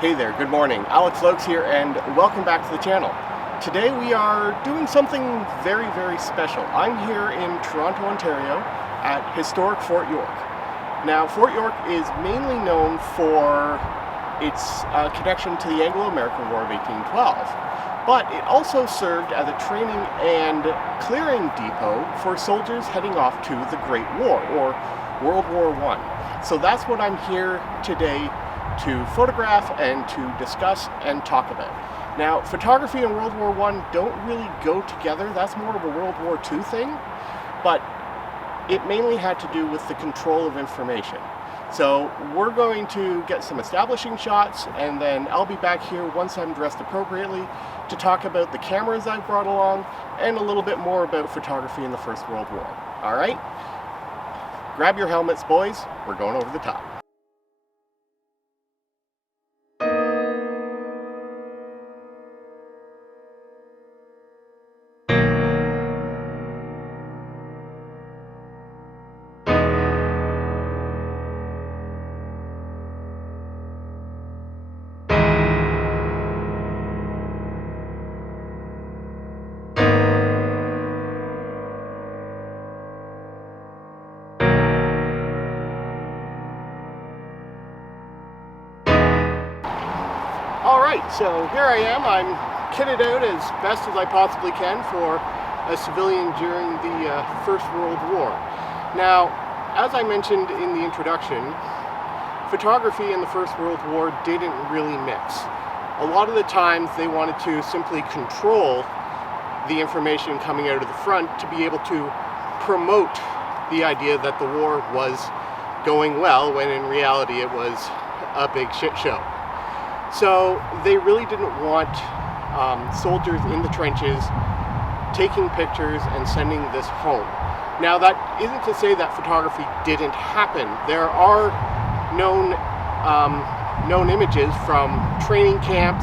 Hey there, good morning. Alex Lokes here and welcome back to the channel. Today we are doing something very, very special. I'm here in Toronto, Ontario at historic Fort York. Now, Fort York is mainly known for its connection to the Anglo-American War of 1812, but it also served as a training and clearing depot for soldiers heading off to the Great War, or World War I. So that's what I'm here today to photograph and to discuss and talk about. Now, photography and World War I don't really go together. That's more of a World War II thing, but it mainly had to do with the control of information. So we're going to get some establishing shots, and then I'll be back here once I'm dressed appropriately to talk about the cameras I've brought along and a little bit more about photography in the First World War. All right? Grab your helmets, boys. We're going over the top. Alright, so here I am. I'm kitted out as best as I possibly can for a civilian during the First World War. Now, as I mentioned in the introduction, photography in the First World War didn't really mix. A lot of the times they wanted to simply control the information coming out of the front to be able to promote the idea that the war was going well, when in reality it was a big shit show. So they really didn't want soldiers in the trenches taking pictures and sending this home. Now, that isn't to say that photography didn't happen. There are known images from training camps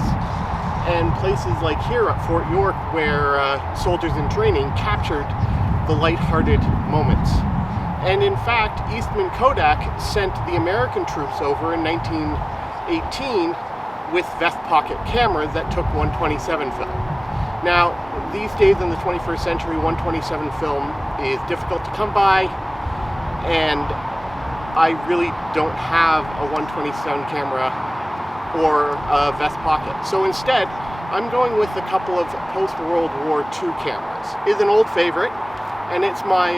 and places like here at Fort York where soldiers in training captured the lighthearted moments. And in fact, Eastman Kodak sent the American troops over in 1918 with vest pocket cameras that took 127 film. Now, these days in the 21st century, 127 film is difficult to come by, and I really don't have a 127 camera or a vest pocket. So instead, I'm going with a couple of post-World War II cameras. It's an old favorite, and it's my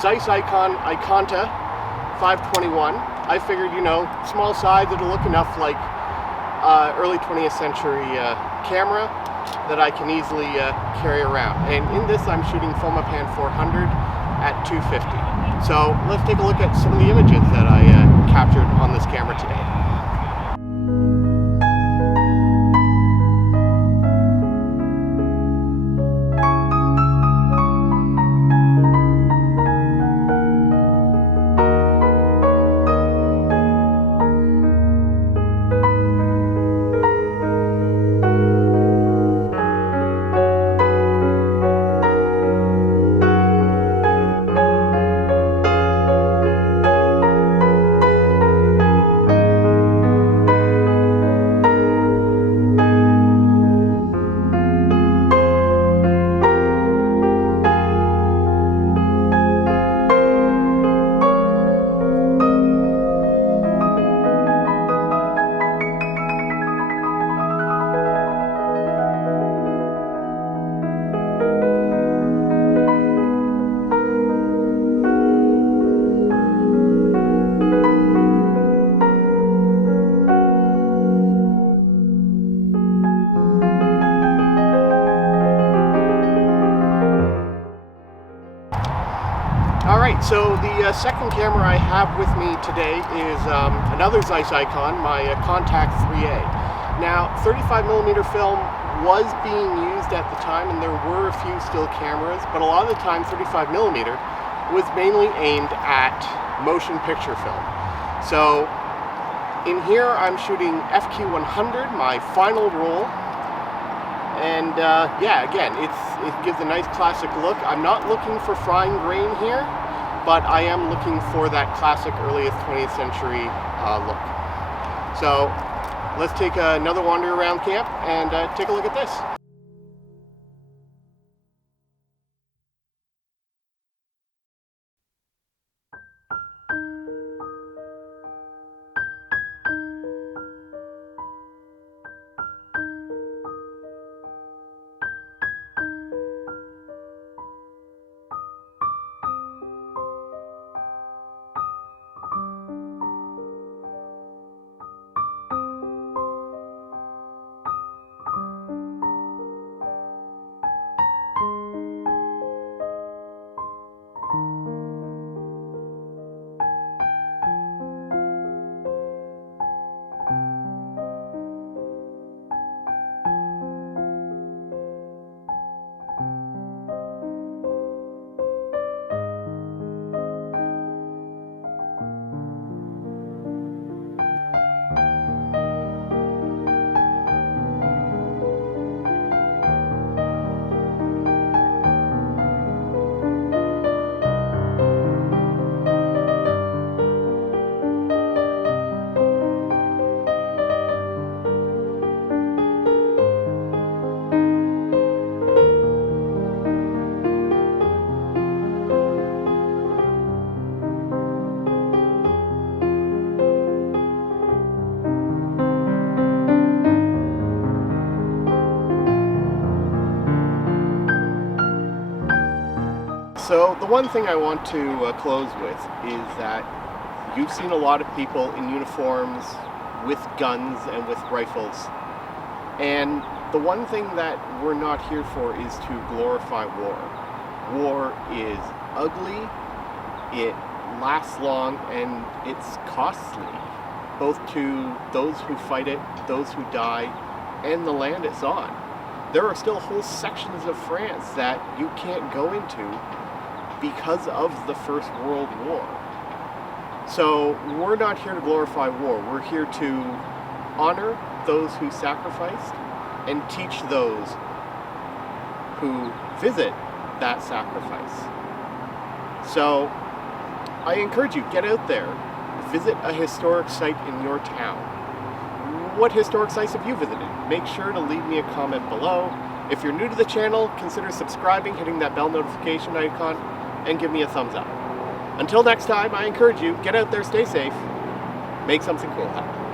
Zeiss Iconta 521. I figured, you know, small size, it'll look enough like early 20th century camera that I can easily carry around. And in this I'm shooting Fomapan 400 at 250. So let's take a look at some of the images that I captured on this camera today. Alright, so the second camera I have with me today is another Zeiss Icon, my Contact 3A. Now, 35mm film was being used at the time, and there were a few still cameras, but a lot of the time 35mm was mainly aimed at motion picture film. So in here I'm shooting FQ100, my final roll. And yeah, again, it gives a nice classic look. I'm not looking for fine grain here, but I am looking for that classic earliest 20th century look. So let's take another wander around camp and take a look at this. So the one thing I want to close with is that you've seen a lot of people in uniforms with guns and with rifles. And the one thing that we're not here for is to glorify war. War is ugly, it lasts long, and it's costly, both to those who fight it, those who die, and the land it's on. There are still whole sections of France that you can't go into because of the First World War. So we're not here to glorify war. We're here to honor those who sacrificed and teach those who visit that sacrifice. So I encourage you, get out there, visit a historic site in your town. What historic sites have you visited? Make sure to leave me a comment below. If you're new to the channel, consider subscribing, hitting that bell notification icon, and give me a thumbs up. Until next time, I encourage you, get out there, stay safe, make something cool happen.